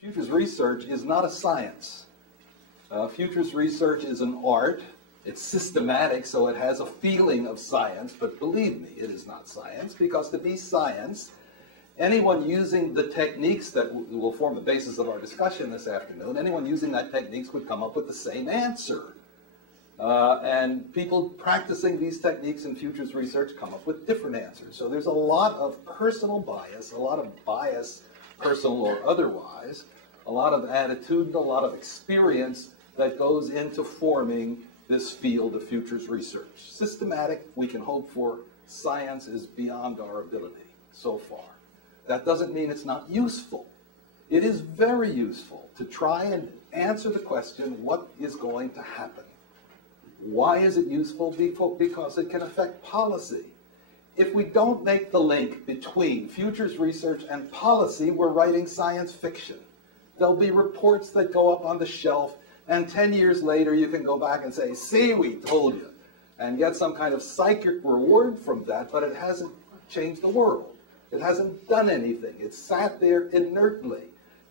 Futures research is not a science. Futures research is an art. It's systematic, so it has a feeling of science, but believe me, it is not science, because to be science, anyone using the techniques that will form the basis of our discussion this afternoon, anyone using that techniques would come up with the same answer. And people practicing these techniques in futures research come up with different answers. So there's a lot of personal bias, a lot of bias, personal or otherwise, a lot of attitude and a lot of experience that goes into forming this field of futures research. Systematic, we can hope for. Science is beyond our ability so far. That doesn't mean it's not useful. It is very useful to try and answer the question, what is going to happen? Why is it useful? Because it can affect policy. If we don't make the link between futures research and policy, we're writing science fiction. There'll be reports that go up on the shelf, and 10 years later you can go back and say, see, we told you, and get some kind of psychic reward from that, but it hasn't changed the world. It hasn't done anything. It's sat there inertly.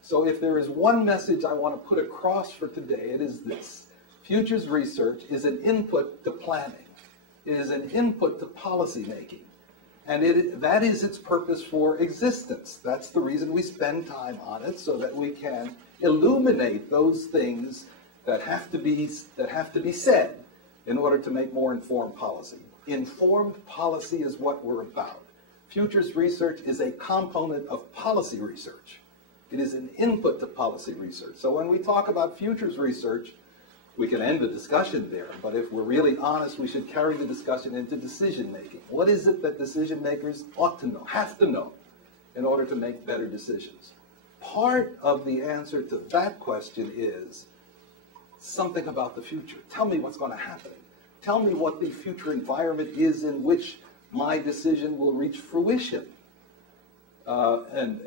So if there is one message I want to put across for today, it is this. Futures research is an input to planning. It is an input to policy making. And that is its purpose for existence. That's the reason we spend time on it, so that we can illuminate those things that have to be said in order to make more informed policy. Informed policy is what we're about. Futures research is a component of policy research. It is an input to policy research. So when we talk about futures research, we can end the discussion there, but if we're really honest, we should carry the discussion into decision making. What is it that decision makers ought to know, have to know, in order to make better decisions? Part of the answer to that question is something about the future. Tell me what's going to happen. Tell me what the future environment is in which my decision will reach fruition. And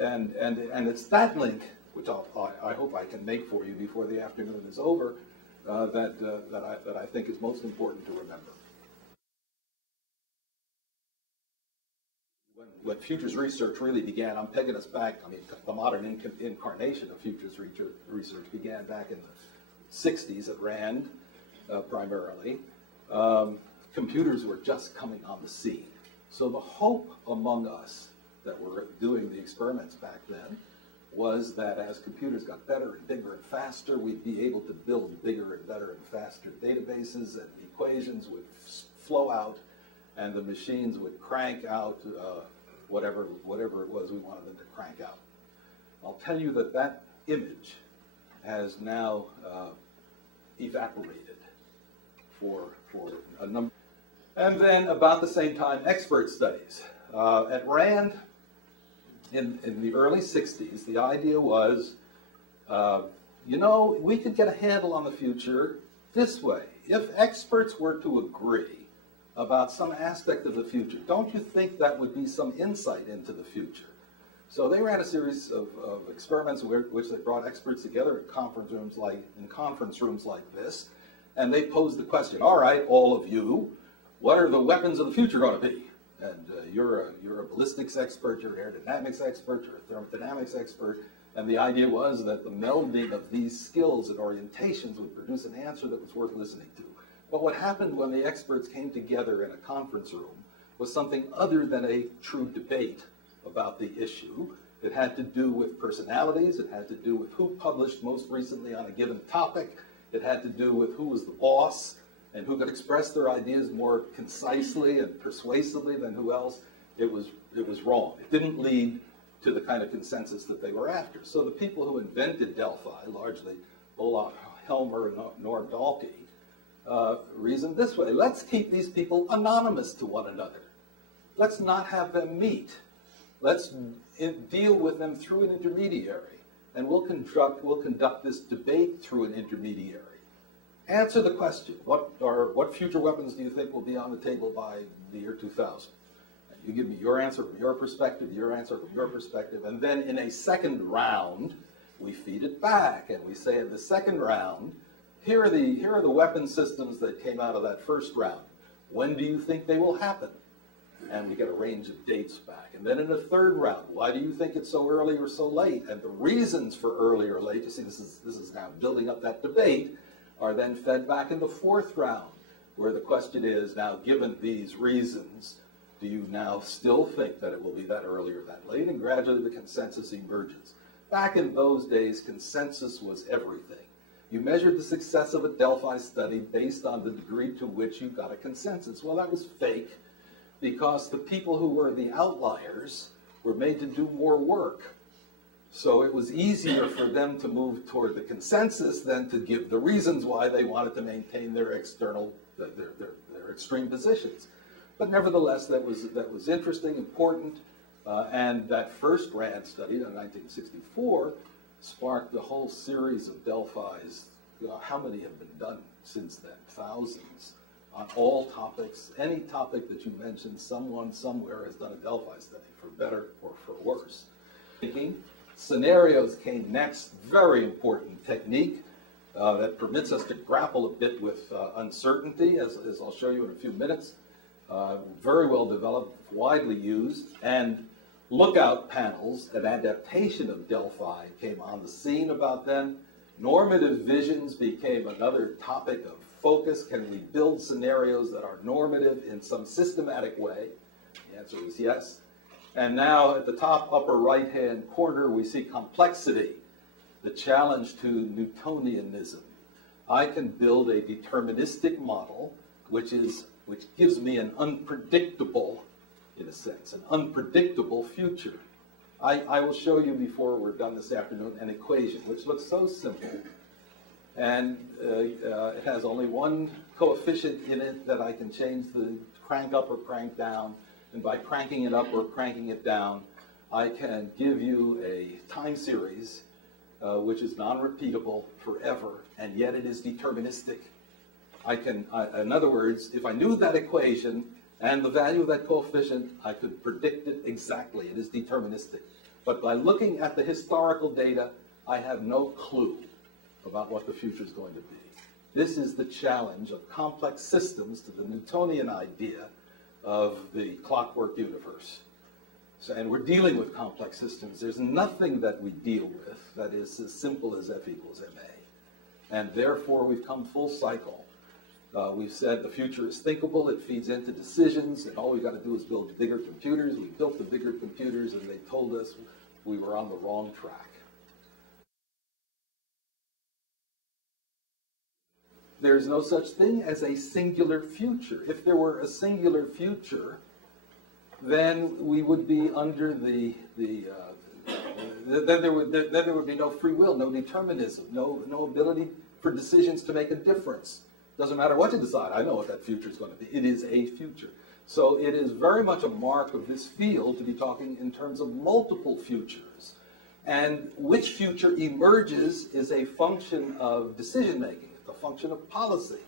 it's that link, which I hope I can make for you before the afternoon is over, that I think is most important to remember. When futures research really began, I'm pegging us back, I mean, the modern incarnation of futures research began back in the 60s at RAND, primarily. Computers were just coming on the scene. So the hope among us that were doing the experiments back then was that as computers got better and bigger and faster, we'd be able to build bigger and better and faster databases, and equations would flow out, and the machines would crank out whatever it was we wanted them to crank out. I'll tell you that that image has now evaporated for a number. And then about the same time, expert studies. At RAND, in the early 60s, the idea was, you know, we could get a handle on the future this way. If experts were to agree about some aspect of the future, don't you think that would be some insight into the future? So they ran a series of experiments which they brought experts together in conference rooms like this, and they posed the question, all right, all of you, what are the weapons of the future going to be? And you're a ballistics expert, you're an aerodynamics expert, you're a thermodynamics expert, and the idea was that the melding of these skills and orientations would produce an answer that was worth listening to. But what happened when the experts came together in a conference room was something other than a true debate about the issue. It had to do with personalities, it had to do with who published most recently on a given topic, it had to do with who was the boss, and who could express their ideas more concisely and persuasively than who else. It was wrong. It didn't lead to the kind of consensus that they were after. So the people who invented Delphi, largely Olaf Helmer and Norm Dahlke, reasoned this way: let's keep these people anonymous to one another. Let's not have them meet. Let's deal with them through an intermediary. and we'll conduct this debate through an intermediary. Answer the question, what future weapons do you think will be on the table by the year 2000? And you give me your answer from your perspective, your answer from your perspective, and then in a second round, we feed it back, and we say in the second round, here are the weapon systems that came out of that first round. When do you think they will happen? And we get a range of dates back. And then in the third round, why do you think it's so early or so late? And the reasons for early or late, you see this is now building up that debate, are then fed back in the fourth round, where the question is, now given these reasons, do you now still think that it will be that early or that late? And gradually the consensus emerges. Back in those days, consensus was everything. You measured the success of a Delphi study based on the degree to which you got a consensus. Well, that was fake, because the people who were the outliers were made to do more work. So it was easier for them to move toward the consensus than to give the reasons why they wanted to maintain their their extreme positions. But nevertheless, that was interesting, important, and that first RAND study in 1964 sparked a whole series of Delphis. How many have been done since then? Thousands, on all topics. Any topic that you mentioned, someone somewhere has done a Delphi study, for better or for worse. Scenarios came next, very important technique that permits us to grapple a bit with uncertainty, as I'll show you in a few minutes. Very well developed, widely used, and lookout panels, an adaptation of Delphi, came on the scene about then. Normative visions became another topic of focus. Can we build scenarios that are normative in some systematic way? The answer is yes. And now at the top upper right-hand corner, we see complexity, the challenge to Newtonianism. I can build a deterministic model, which gives me an unpredictable, in a sense, an unpredictable future. I will show you before we're done this afternoon an equation which looks so simple, and it has only one coefficient in it that I can change the crank up or crank down, and by cranking it up or cranking it down, I can give you a time series which is non-repeatable forever, and yet it is deterministic. In other words, if I knew that equation and the value of that coefficient, I could predict it exactly. It is deterministic. But by looking at the historical data, I have no clue about what the future is going to be. This is the challenge of complex systems to the Newtonian idea of the clockwork universe. So, and we're dealing with complex systems. There's nothing that we deal with that is as simple as F equals ma. And therefore, we've come full cycle. We've said the future is thinkable, it feeds into decisions, and all we've got to do is build bigger computers. We built the bigger computers, and they told us we were on the wrong track. There's no such thing as a singular future. If there were a singular future, then we would be under then there would be no free will, no determinism, no ability for decisions to make a difference. Doesn't matter what you decide. I know what that future is going to be. It is a future. So it is very much a mark of this field to be talking in terms of multiple futures. And which future emerges is a function of decision making. It's a function of policy.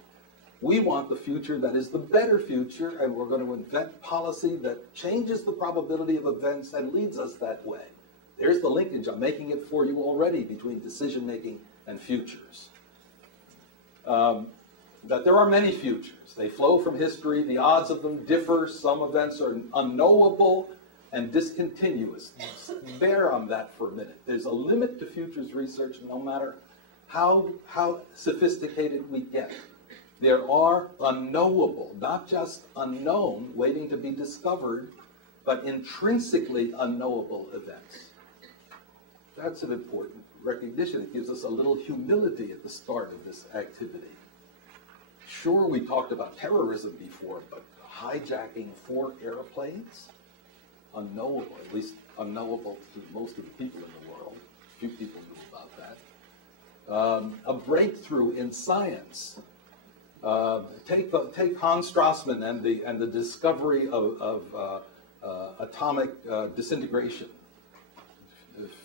We want the future that is the better future, and we're going to invent policy that changes the probability of events and leads us that way. There's the linkage. I'm making it for you already between decision making and futures. That there are many futures. They flow from history. The odds of them differ. Some events are unknowable and discontinuous. Bear on that for a minute. There's a limit to futures research no matter how sophisticated we get. There are unknowable, not just unknown, waiting to be discovered, but intrinsically unknowable events. That's an important recognition. It gives us a little humility at the start of this activity. Sure, we talked about terrorism before, but hijacking 4 airplanes? Unknowable, at least unknowable to most of the people in the world. Few people knew about that. A breakthrough in science. Take Hans Strassmann and the discovery of atomic disintegration,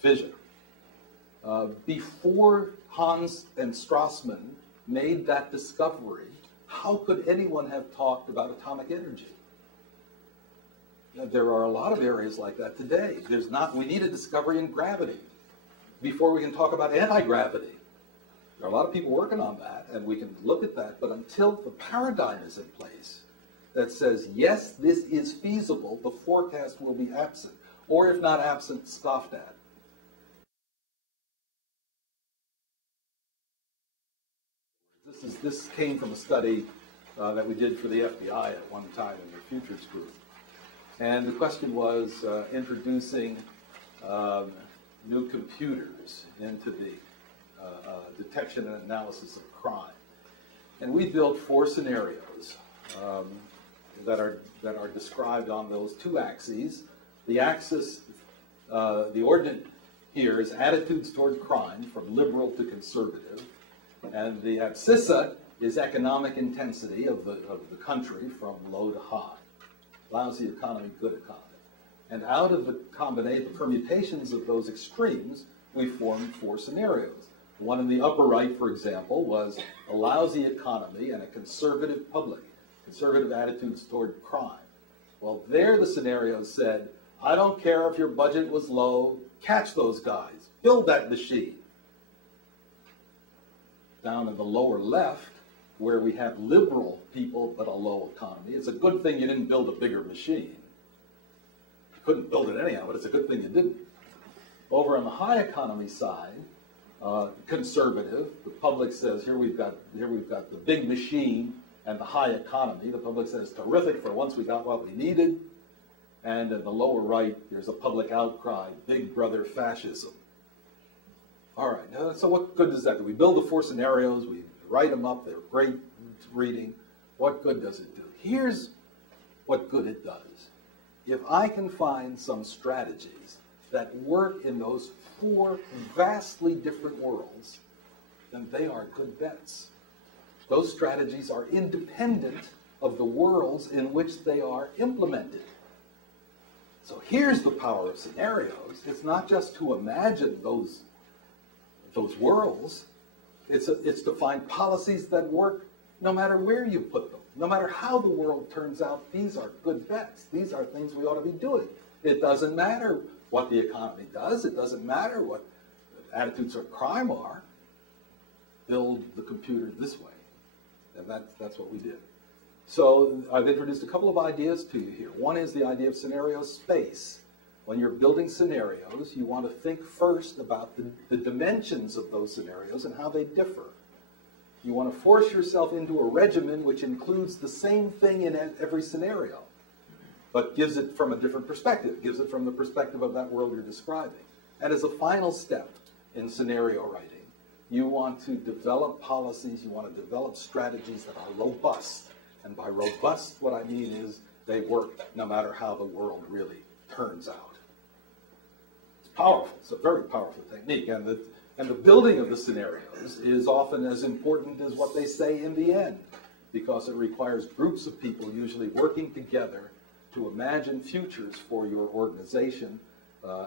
fission. Before Hans and Strassmann made that discovery, how could anyone have talked about atomic energy? There are a lot of areas like that today. We need a discovery in gravity before we can talk about anti-gravity. There are a lot of people working on that, and we can look at that, but until the paradigm is in place that says, yes, this is feasible, the forecast will be absent, or if not absent, scoffed at. This came from a study that we did for the FBI at one time in their futures group. And the question was introducing new computers into the detection and analysis of crime. And we built 4 scenarios that are described on those 2 axes. The axis, the ordinate here is attitudes toward crime, from liberal to conservative. And the abscissa is economic intensity of the country, from low to high. Lousy economy, good economy. And out of the permutations of those extremes, we formed 4 scenarios. One in the upper right, for example, was a lousy economy and a conservative public, conservative attitudes toward crime. Well, there the scenario said, I don't care if your budget was low, catch those guys, build that machine. Down in the lower left, where we have liberal people but a low economy, it's a good thing you didn't build a bigger machine. You couldn't build it anyhow, but it's a good thing you didn't. Over on the high economy side, conservative, the public says, here we've got the big machine and the high economy. The public says, terrific, for once we got what we needed. And in the lower right, there's a public outcry, big brother fascism. All right, so what good does that do? We build the 4 scenarios, we write them up, they're great reading. What good does it do? Here's what good it does. If I can find some strategies that work in those 4 vastly different worlds, then they are good bets. Those strategies are independent of the worlds in which they are implemented. So here's the power of scenarios. It's not just to imagine those worlds. It's to find policies that work no matter where you put them. No matter how the world turns out, these are good bets. These are things we ought to be doing. It doesn't matter what the economy does. It doesn't matter what attitudes of crime are. Build the computer this way. And that's what we did. So I've introduced a couple of ideas to you here. One is the idea of scenario space. When you're building scenarios, you want to think first about the dimensions of those scenarios and how they differ. You want to force yourself into a regimen which includes the same thing in every scenario, but gives it from a different perspective, gives it from the perspective of that world you're describing. And as a final step in scenario writing, you want to develop policies, you want to develop strategies that are robust. And by robust, what I mean is they work no matter how the world really turns out. It's powerful. It's a very powerful technique. And the building of the scenarios is often as important as what they say in the end, because it requires groups of people usually working together to imagine futures for your organization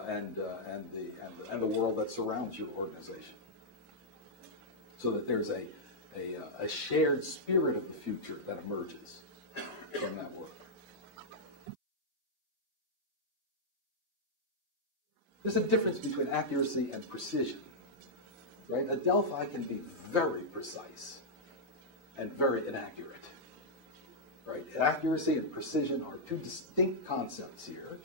and the world that surrounds your organization, so that there's a shared spirit of the future that emerges from that work. There's a difference between accuracy and precision, right? A Delphi can be very precise and very inaccurate, right? Accuracy and precision are 2 distinct concepts here.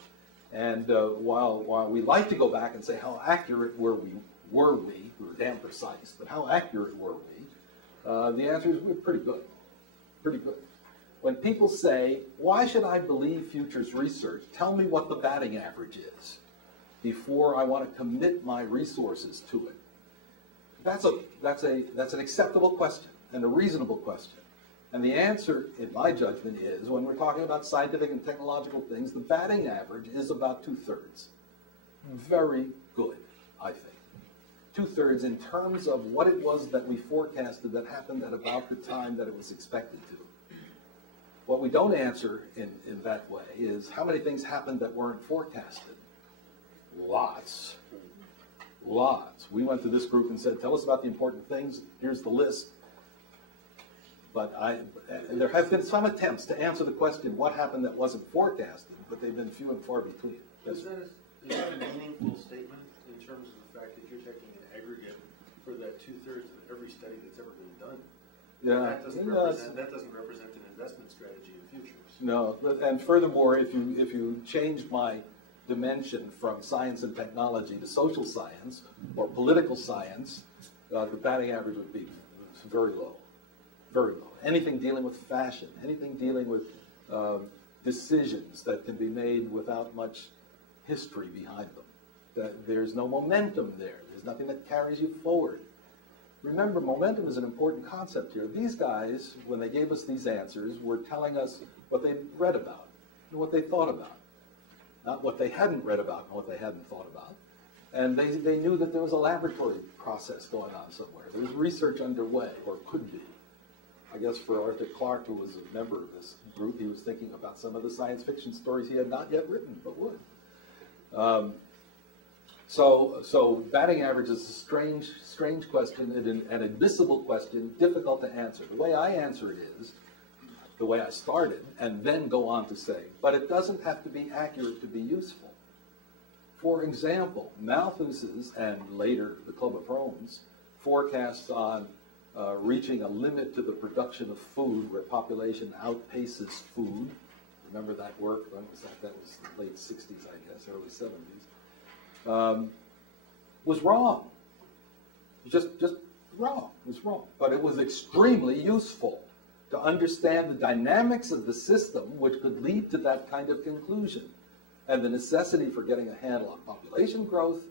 And while we like to go back and say how accurate were we were damn precise, but how accurate were we? The answer is we're pretty good, pretty good. When people say, why should I believe futures research? Tell me what the batting average is before I want to commit my resources to it. That's an acceptable question and a reasonable question. And the answer, in my judgment, is when we're talking about scientific and technological things, the batting average is about 2/3. Very good, I think. 2/3 in terms of what it was that we forecasted that happened at about the time that it was expected to. What we don't answer in that way is how many things happened that weren't forecasted. Lots. Lots. We went to this group and said, tell us about the important things. Here's the list. But there have been some attempts to answer the question, what happened that wasn't forecasted, but they've been few and far between. Yes. Is that a meaningful statement in terms of the fact that you're taking an aggregate for that 2/3 of every study that's ever been done? Yeah. That doesn't represent an investment strategy in futures. No, and furthermore, if you changed my dimension from science and technology to social science or political science, the batting average would be very low, very low. Anything dealing with fashion, anything dealing with decisions that can be made without much history behind them. There's no momentum there. There's nothing that carries you forward. Remember, momentum is an important concept here. These guys, when they gave us these answers, were telling us what they read about and what they thought about. Not what they hadn't read about and what they hadn't thought about. And they knew that there was a laboratory process going on somewhere. There was research underway, or could be. I guess for Arthur Clarke, who was a member of this group, he was thinking about some of the science fiction stories he had not yet written, but would. So batting average is a strange question, an admissible question, difficult to answer. The way I answer it is the way I started, and then go on to say, but it doesn't have to be accurate to be useful. For example, Malthus's, and later the Club of Rome's, forecasts on reaching a limit to the production of food where population outpaces food. Remember that work? When was that? That was the late 60s, I guess, early 70s. Was wrong. Just wrong. It was wrong. But it was extremely useful to understand the dynamics of the system which could lead to that kind of conclusion, and the necessity for getting a handle on population growth,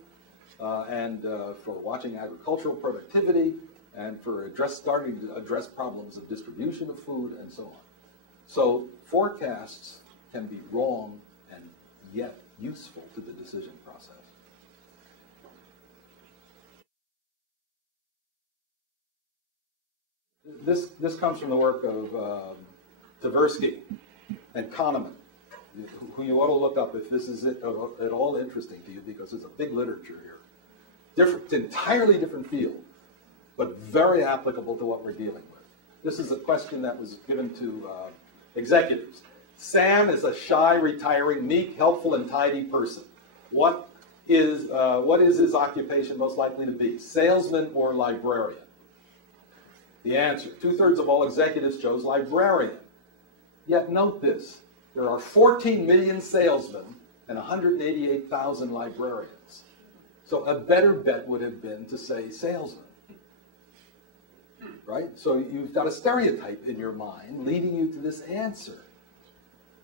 and for watching agricultural productivity, and for starting to address problems of distribution of food, and so on. So forecasts can be wrong and yet useful to the decision process. This comes from the work of Tversky and Kahneman, who you ought to look up if this is at all interesting to you, because there's a big literature here. Entirely different field, but very applicable to what we're dealing with. This is a question that was given to executives. Sam is a shy, retiring, meek, helpful, and tidy person. What is his occupation most likely to be? Salesman or librarian? The answer, 2/3 of all executives chose librarian. Yet note this, there are 14 million salesmen and 188,000 librarians. So a better bet would have been to say salesman, right? So you've got a stereotype in your mind leading you to this answer.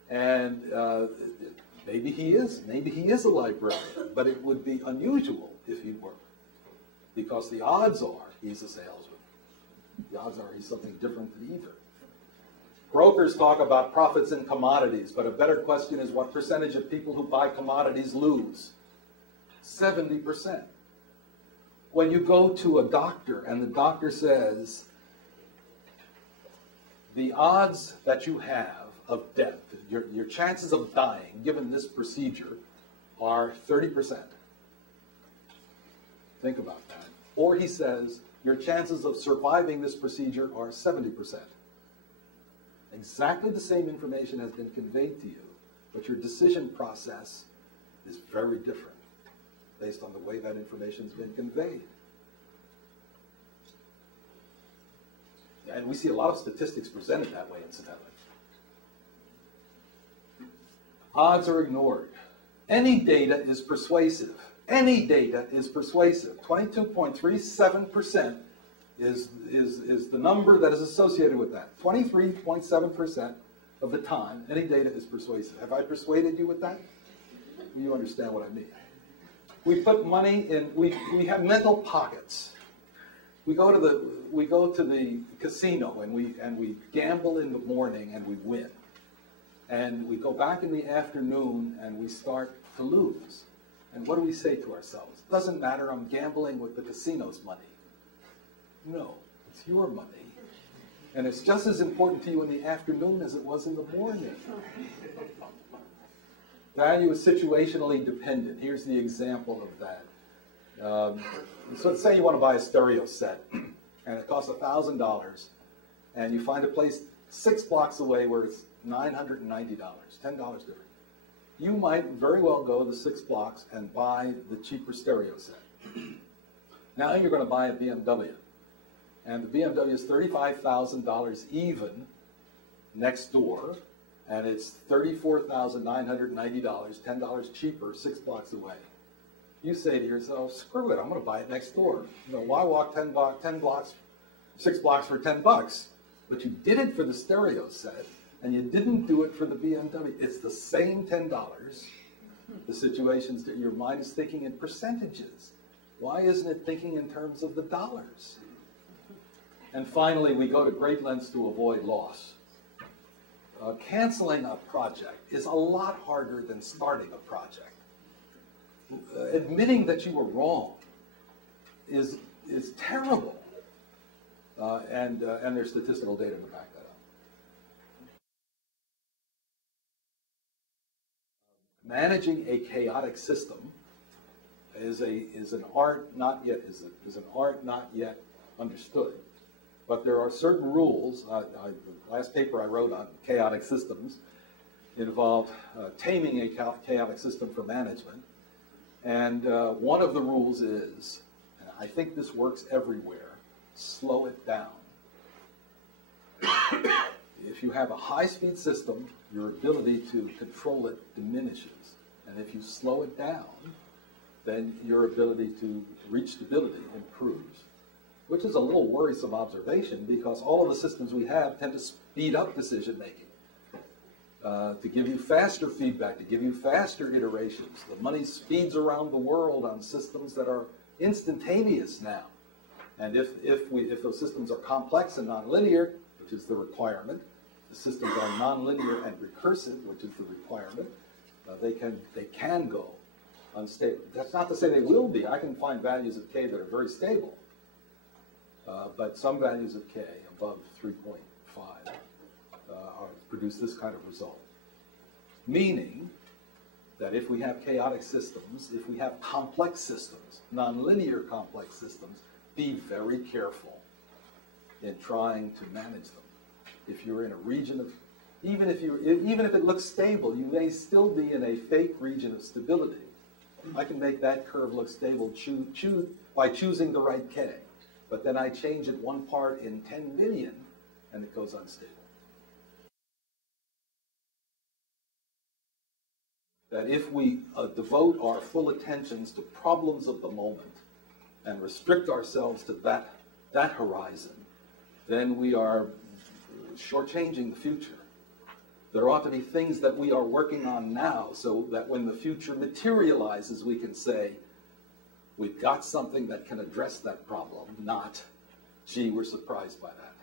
And maybe he is a librarian, but it would be unusual if he were, because the odds are he's a salesman. The odds are he's something different than either. Brokers talk about profits in commodities, but a better question is what percentage of people who buy commodities lose? 70%. When you go to a doctor and the doctor says, the odds that you have of death, your chances of dying given this procedure are 30%. Think about that. Or he says, your chances of surviving this procedure are 70%. Exactly the same information has been conveyed to you, but your decision process is very different based on the way that information has been conveyed. And we see a lot of statistics presented that way, incidentally. Odds are ignored. Any data is persuasive. Any data is persuasive. 22.37% is the number that is associated with that. 23.7% of the time, any data is persuasive. Have I persuaded you with that? You understand what I mean. We put money in, we have mental pockets. We go to the casino and we gamble in the morning and we win. And we go back in the afternoon and we start to lose. And what do we say to ourselves? It doesn't matter, I'm gambling with the casino's money. No, it's your money. And it's just as important to you in the afternoon as it was in the morning. Value is situationally dependent. Here's the example of that. So let's say you want to buy a stereo set, and it costs $1,000, and you find a place 6 blocks away where it's $990, $10 different. You might very well go the 6 blocks and buy the cheaper stereo set. Now you're going to buy a BMW, and the BMW is $35,000 even next door, and it's $34,990, $10 cheaper, 6 blocks away. You say to yourself, screw it, I'm going to buy it next door. You know, why walk 6 blocks for $10? But you did it for the stereo set, and you didn't do it for the BMW. It's the same $10. The situations that your mind is thinking in percentages. Why isn't it thinking in terms of the dollars? And finally, we go to great lengths to avoid loss. Canceling a project is a lot harder than starting a project. Admitting that you were wrong is terrible, and there's statistical data to back that up. Managing a chaotic system is an art not yet understood, but there are certain rules. The last paper I wrote on chaotic systems involved taming a chaotic system for management. And one of the rules is, and I think this works everywhere, slow it down. If you have a high-speed system, your ability to control it diminishes. And if you slow it down, then your ability to reach stability improves, which is a little worrisome observation because all of the systems we have tend to speed up decision-making. To give you faster feedback, to give you faster iterations. The money speeds around the world on systems that are instantaneous now. And if those systems are complex and nonlinear, which is the requirement, the systems are nonlinear and recursive, which is the requirement, they can go unstable. That's not to say they will be. I can find values of k that are very stable, but some values of k above 3.5 produce this kind of result. Meaning that if we have chaotic systems, if we have complex systems, nonlinear complex systems, be very careful in trying to manage them. If you're in a region of, even if it looks stable, you may still be in a fake region of stability. I can make that curve look stable by choosing the right k, but then I change it 1 part in 10 million, and it goes unstable. That if we devote our full attentions to problems of the moment and restrict ourselves to that horizon, then we are shortchanging the future. There ought to be things that we are working on now so that when the future materializes, we can say, we've got something that can address that problem, not, gee, we're surprised by that.